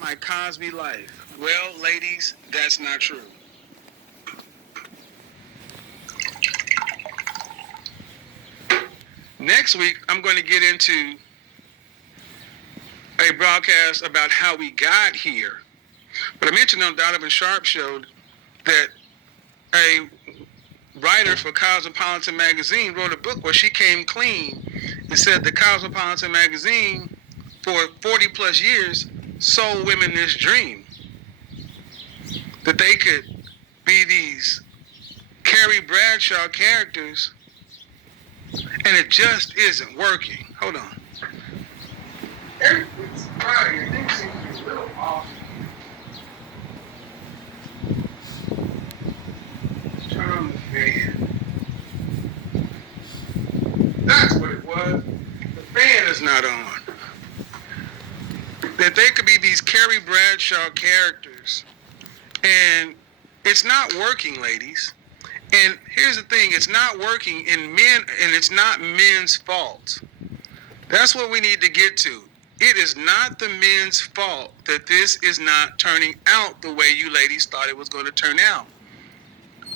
My Cosby life. Well, ladies, that's not true. Next week, I'm going to get into a broadcast about how we got here. But I mentioned on Donovan Sharp show that a writer for Cosmopolitan magazine wrote a book where she came clean and said the Cosmopolitan magazine for 40 plus years sold women this dream that they could be these Carrie Bradshaw characters, and it just isn't working. Hold on. It's Friday. Things seem to be a little off. Turn on the fan. That's what it was. The fan is not on. That they could be these Carrie Bradshaw characters, and it's not working, ladies. And here's the thing, it's not working in men, and it's not men's fault. That's what we need to get to. It is not the men's fault that this is not turning out the way you ladies thought it was going to turn out.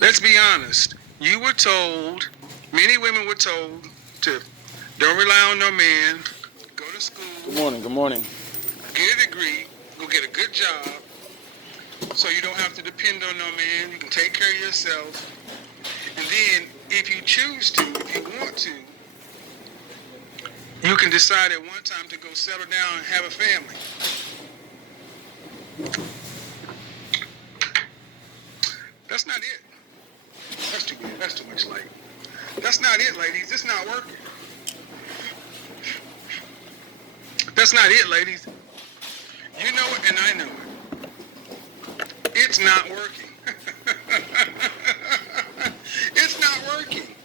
Let's be honest. You were told, many women were told to don't rely on no man, go to school. Good morning. Get a degree, go get a good job, so you don't have to depend on no man. You can take care of yourself. And then, if you choose to, if you want to, you can decide at one time to go settle down and have a family. That's not it. That's too bad. That's too much light. That's not it, ladies. It's not working. That's not it, ladies. You know it, and I know it. It's not working. It's not working.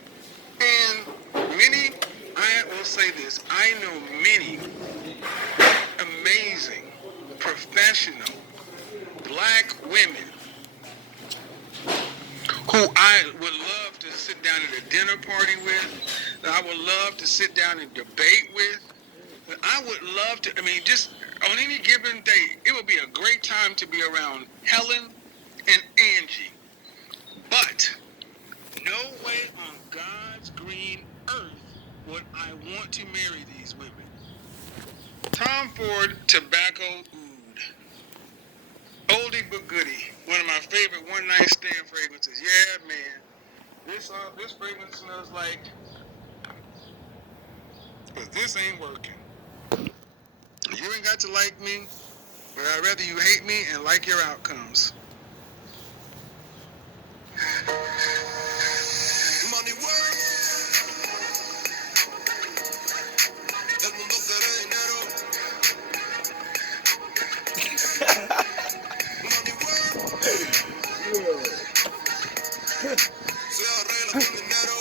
And many, I will say this, I know many amazing, professional, black women who I would love to sit down at a dinner party with, that I would love to sit down and debate with, that I would love to, just on any given day, it would be a great time to be around Helen and Angie. But no way on God's green earth would I want to marry these women. Tom Ford Tobacco Oud. Oldie but goodie. One of my favorite one-night stand fragrances. Yeah, man. This fragrance smells like, but this ain't working. You ain't got to like me, but I'd rather you hate me and like your outcomes. Money work. El mundo quiere dinero. Money work. Se arregla con dinero.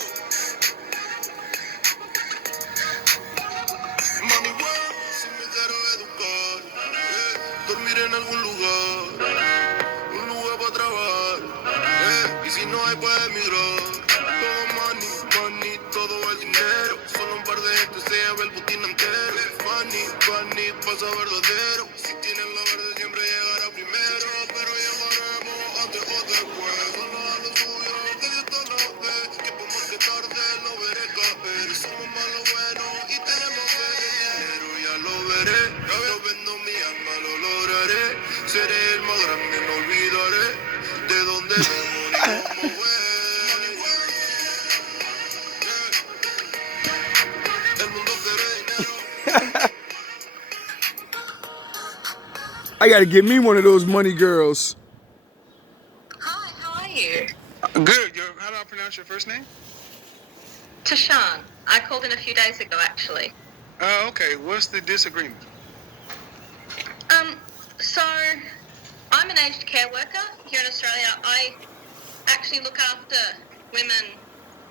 Money work. Si me quiero educar, dormir en algún lugar, un lugar para trabajar, y si no hay pues emigrar. Todo money, money, todo el dinero. Solo un par de gente se lleva el botín entero. Money, money, pasa verdadero. Si tienes lo verde siempre llegará primero. Pero llegaremos antes o después. Solo a lo suyo, que Dios te lo ve. Que por más que tarde lo veré caer. Somos más lo bueno y tenemos fe. Pero ya lo veré. Yo vendo mi alma, lo lograré. Seré el más grande, no olvidaré. De dónde vengo ni cómo fue. I gotta get me one of those money girls. Hi, how are you? Good. How do I pronounce your first name? Tashan. I called in a few days ago, actually. Oh, okay. What's the disagreement? So I'm an aged care worker here in Australia. I actually look after women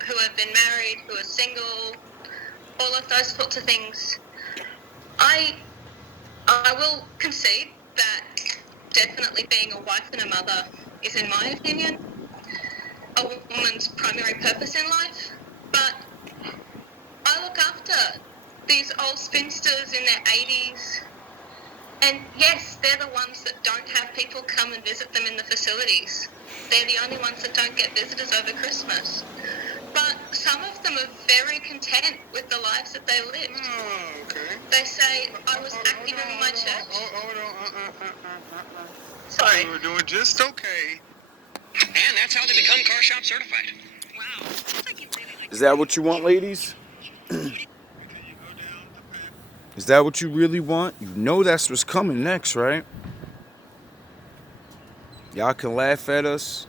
who have been married, who are single, all of those sorts of things. I will concede that definitely being a wife and a mother is, in my opinion, a woman's primary purpose in life. But I look after these old spinsters in their 80s And yes, they're the ones that don't have people come and visit them in the facilities. They're the only ones that don't get visitors over Christmas. But some of them are very content with the lives that they lived. Oh, okay. They say, I was active in my church. Hold on. Sorry. You were doing just okay. And that's how they become car shop certified. Wow. Is that what you want, ladies? Is that what you really want? You know that's what's coming next, right? Y'all can laugh at us.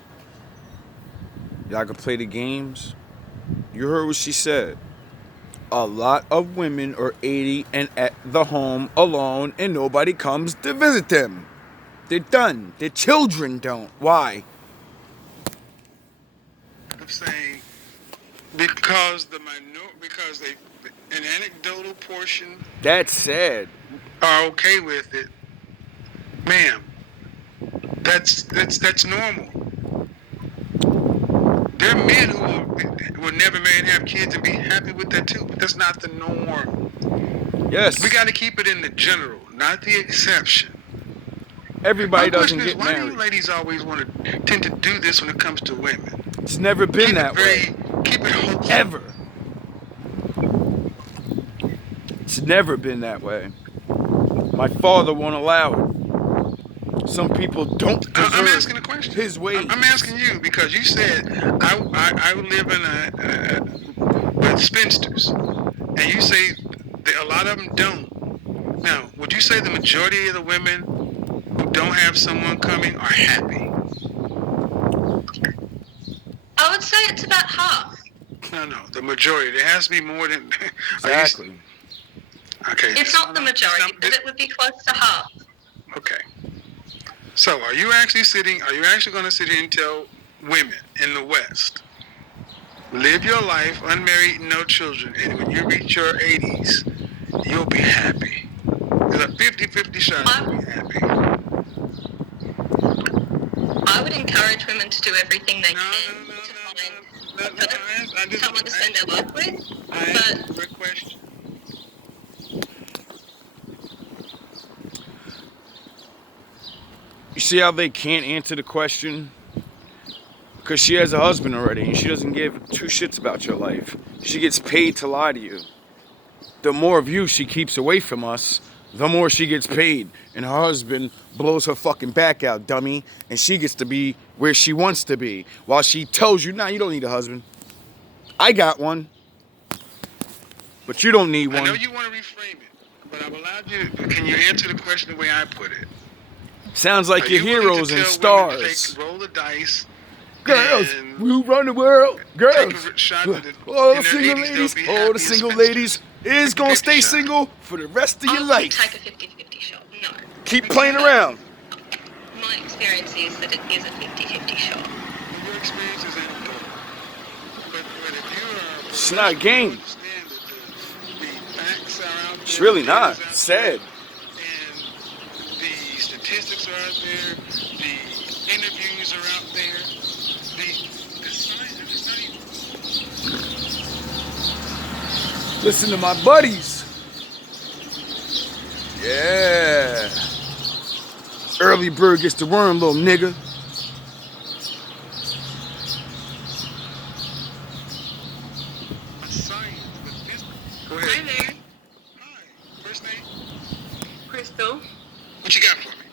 Y'all can play the games. You heard what she said. A lot of women are 80 and at the home alone and nobody comes to visit them. They're done. Their children don't. Why? I'm saying because an anecdotal portion That's sad. are okay with it, ma'am. That's normal. There are men who will never marry and have kids and be happy with that too, but that's not the norm. Yes. We got to keep it in the general, not the exception. Everybody My doesn't question is, get why do married. you ladies always want to tend to do this when it comes to women? It's never been that way. Keep it hopeful. Ever. It's never been that way. My father won't allow it. Some people don't deserve I'm asking a question. his ways. I'm asking you because you said I live in with spinsters, and you say that a lot of them don't. Now, would you say the majority of the women who don't have someone coming are happy? I would say it's about half. No, the majority. There has to be more than. Exactly. Okay. If not the majority, but it would be close to half. Okay. So, are you actually going to sit here and tell women in the West, live your life unmarried, no children, and when you reach your 80s, you'll be happy? There's a 50-50 shot you'll be happy. I would encourage women to do everything they can No. to find someone to spend their life with. I asked a quick question. You see how they can't answer the question? Because she has a husband already and she doesn't give two shits about your life. She gets paid to lie to you. The more of you she keeps away from us, the more she gets paid. And her husband blows her fucking back out, dummy. And she gets to be where she wants to be. While she tells you, nah, you don't need a husband. I got one. But you don't need one. I know you want to reframe it, but I've allowed you. Can you answer the question the way I put it? Sounds like Are your you willing heroes to and tell women to stars. roll the dice. Girls, and who run the world? Girls. take a shot at it. All In the their single 80s, they'll ladies, be all happy the as single spinsters. ladies is gonna 50-50 stay shot. single for the rest of I your wouldn't life. take a 50-50 shot, no. Keep playing around. My experience is that it is a 50-50 shot. Your experience is anecdotal. But if you are It's not a game. you understand that the facts are out there. It's really the not. data's out It's sad. there, and the statistics are out there. The interviews are out there. The science is not even. Listen to my buddies. Yeah. Early bird gets the worm, little nigga. Science, but this. Go Hi ahead. there, Hi. First name? Crystal. What you got for me?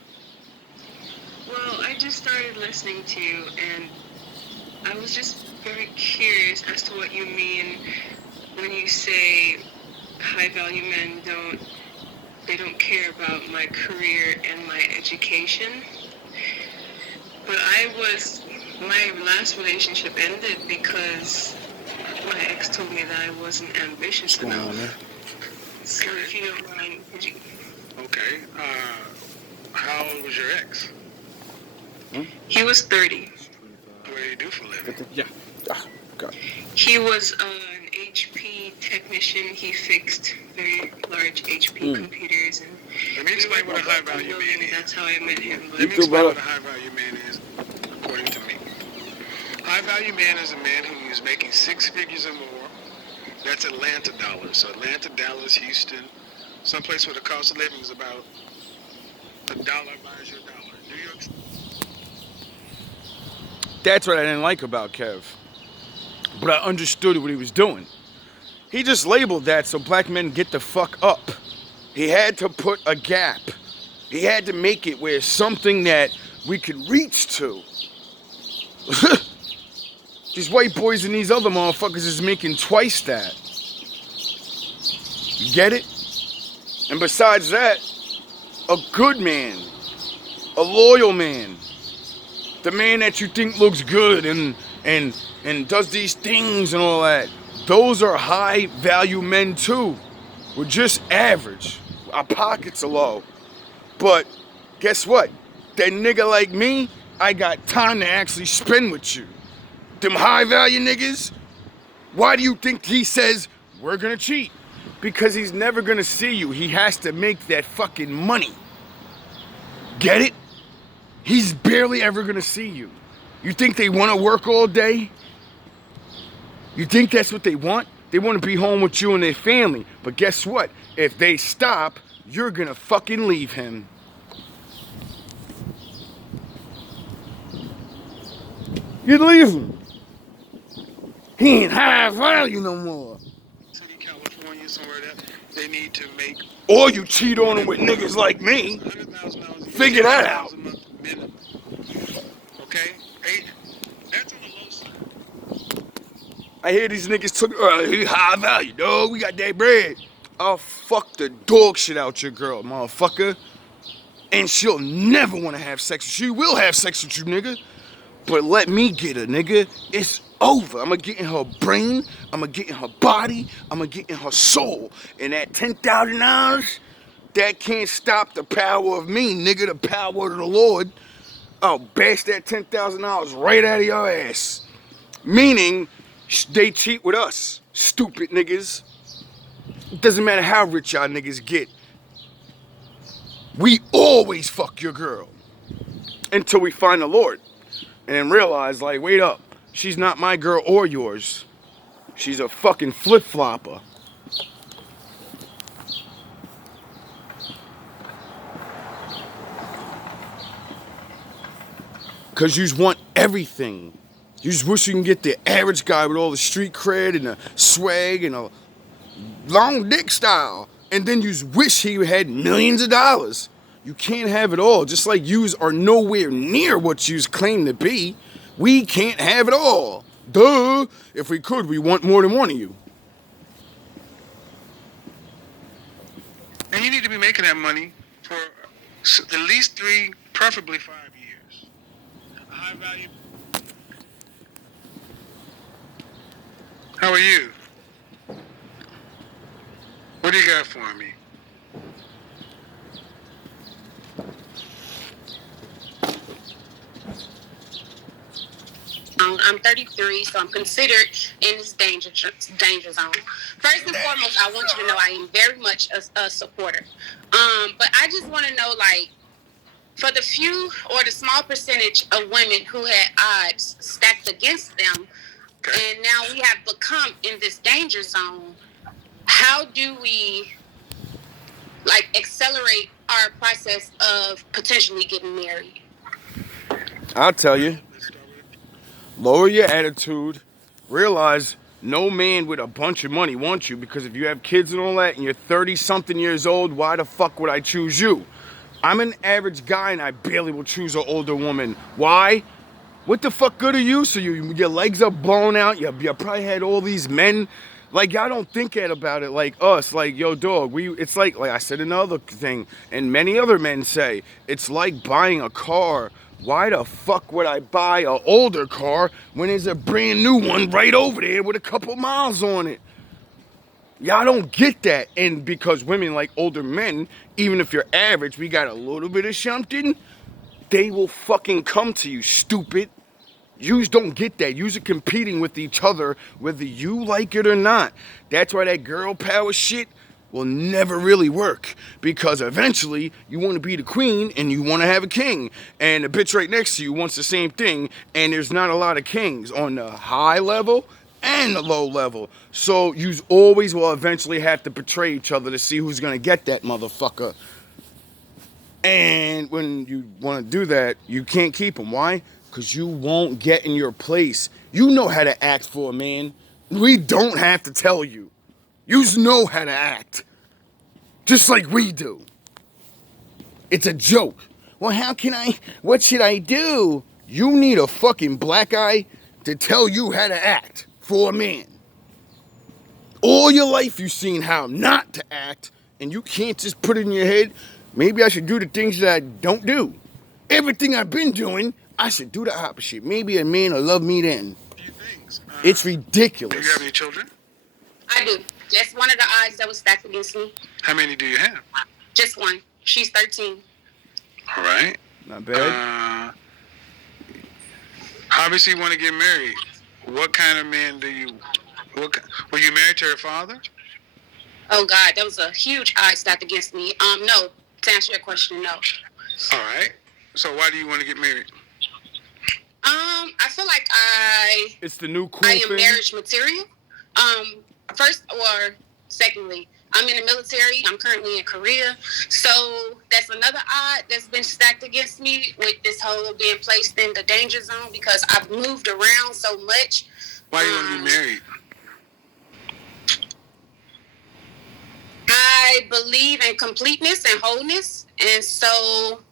Well, I just started listening to you, and I was just very curious as to what you mean when you say high-value men don't care about my career and my education. But my last relationship ended because my ex told me that I wasn't ambitious enough. So if you don't mind, could you... Okay. How old was your ex? He was 30. What do you do for a living? Yeah. Ah, God. He was an HP technician. He fixed very large HP computers. And Let me explain what a high value man is. That's how I met him. Let But me explain what a high value man is, according to me. High value man is a man who is making 6 figures or more. That's Atlanta dollars. So Atlanta, Dallas, Houston, someplace where the cost of living is about A dollar buys your dollar. New York City. That's what I didn't like about Kev. But I understood what he was doing. He just labeled that so black men get the fuck up. He had to put a gap. He had to make it where something that we could reach to. These white boys and these other motherfuckers is making twice that. You get it? And besides that, a good man, a loyal man, the man that you think looks good and does these things and all that, those are high value men too. We're just average. Our pockets are low. But guess what? That nigga like me, I got time to actually spend with you. Them high value niggas, why do you think he says we're gonna cheat? Because he's never gonna see you. He has to make that fucking money. Get it? He's barely ever gonna see you. You think they wanna work all day? You think that's what they want? They wanna be home with you and their family. But guess what? If they stop, you're gonna fucking leave him. You'd leave him. He ain't high value no more. City, California, somewhere that they need to make Or you cheat on him with niggas like me. $100,000. Figure that out. $100,000 a month minimum. Okay, that's on the low side. I hear these niggas took he high value, dog. We got that bread. I'll fuck the dog shit out your girl, motherfucker. And she'll never want to have sex with you. She will have sex with you, nigga. But let me get her, nigga. It's over. I'm gonna get in her brain. I'm gonna get in her body. I'm gonna get in her soul. And that $10,000, that can't stop the power of me, nigga. The power of the Lord. I'll bash that $10,000 right out of your ass. Meaning, they cheat with us, stupid niggas. It doesn't matter how rich y'all niggas get. We always fuck your girl until we find the Lord and then realize, like, wait up, she's not my girl or yours. She's a fucking flip-flopper. Cause you just want everything. You just wish you can get the average guy with all the street cred and the swag and a long dick style. And then you just wish he had millions of dollars. You can't have it all. Just like yous are nowhere near what yous claim to be. We can't have it all. Duh. If we could, we want more than one of you. And you need to be making that money for at least 3, preferably 5 years. A high value. How are you? What do you got for me? I'm 33, so I'm considered in this danger zone. First and foremost, I want you to know I am very much a supporter. But I just want to know, like, for the few or the small percentage of women who had odds stacked against them, and now we have become in this danger zone, how do we, like, accelerate our process of potentially getting married? I'll tell you. Lower your attitude. Realize no man with a bunch of money wants you, because if you have kids and all that and you're 30-something years old, why the fuck would I choose you? I'm an average guy and I barely will choose an older woman. Why? What the fuck good are you? So your legs are blown out. You probably had all these men. Like, y'all don't think that about it like us. Like, yo, dog, it's like I said another thing, and many other men say, it's like buying a car. Why the fuck would I buy an older car when there's a brand new one right over there with a couple miles on it? Y'all don't get that. And because women like older men, even if you're average, we got a little bit of something, they will fucking come to you, stupid. Yous don't get that. Yous are competing with each other whether you like it or not. That's why that girl power shit will never really work, because eventually you want to be the queen and you want to have a king, and the bitch right next to you wants the same thing, and there's not a lot of kings on the high level and the low level. So you always will eventually have to betray each other to see who's gonna get that motherfucker. And when you want to do that, you can't keep them. Why? Because you won't get in your place. You know how to act for a man. We don't have to tell you. You know how to act. Just like we do. It's a joke. Well, what should I do? You need a fucking black eye to tell you how to act for a man. All your life you've seen how not to act, and you can't just put it in your head, maybe I should do the things that I don't do. Everything I've been doing, I should do the opposite. Maybe a man will love me then. It's ridiculous. Do you have any children? I do. That's one of the odds that was stacked against me. How many do you have? Just one. She's 13. All right. Not bad. Obviously, you want to get married. What kind of man were you married to her father? Oh God, that was a huge odd stacked against me. No. To answer your question, no. All right. So why do you want to get married? I feel like It's the new cool I am thing. marriage material. First or secondly, I'm in the military. I'm currently in Korea. So that's another odd that's been stacked against me with this whole being placed in the danger zone because I've moved around so much. Why do you want to be married? I believe in completeness and wholeness. And so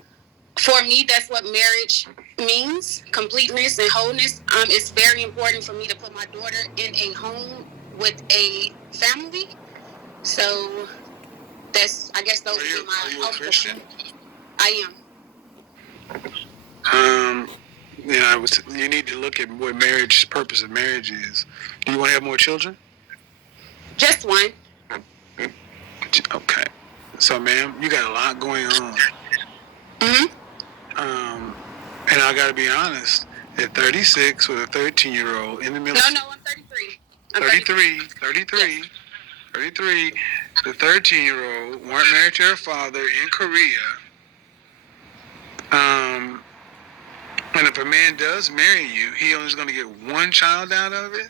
for me, that's what marriage means, completeness and wholeness. It's very important for me to put my daughter in a home with a family. So I guess those would be my Are you a Christian? I am. You need to look at what purpose of marriage is. Do you want to have more children? Just one. Okay. So, ma'am, you got a lot going on. Mm-hmm. And I got to be honest, at 36 with a 13-year-old in the military. No, I'm 33. 33. The 13-year-old weren't married to her father in Korea. And if a man does marry you, he only is going to get one child out of it.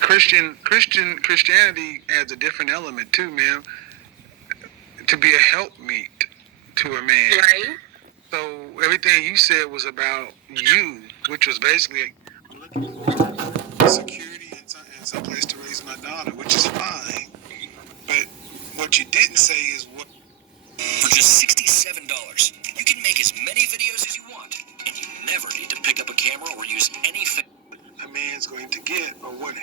Christianity adds a different element too, ma'am. To be a helpmeet to a man. Right. So everything you said was about you, which was basically I'm looking for security and some place to raise my daughter, which is fine. But what you didn't say is what. For just $67, you can make as many videos as you want, and you never need to pick up a camera or use any. A man's going to get, or what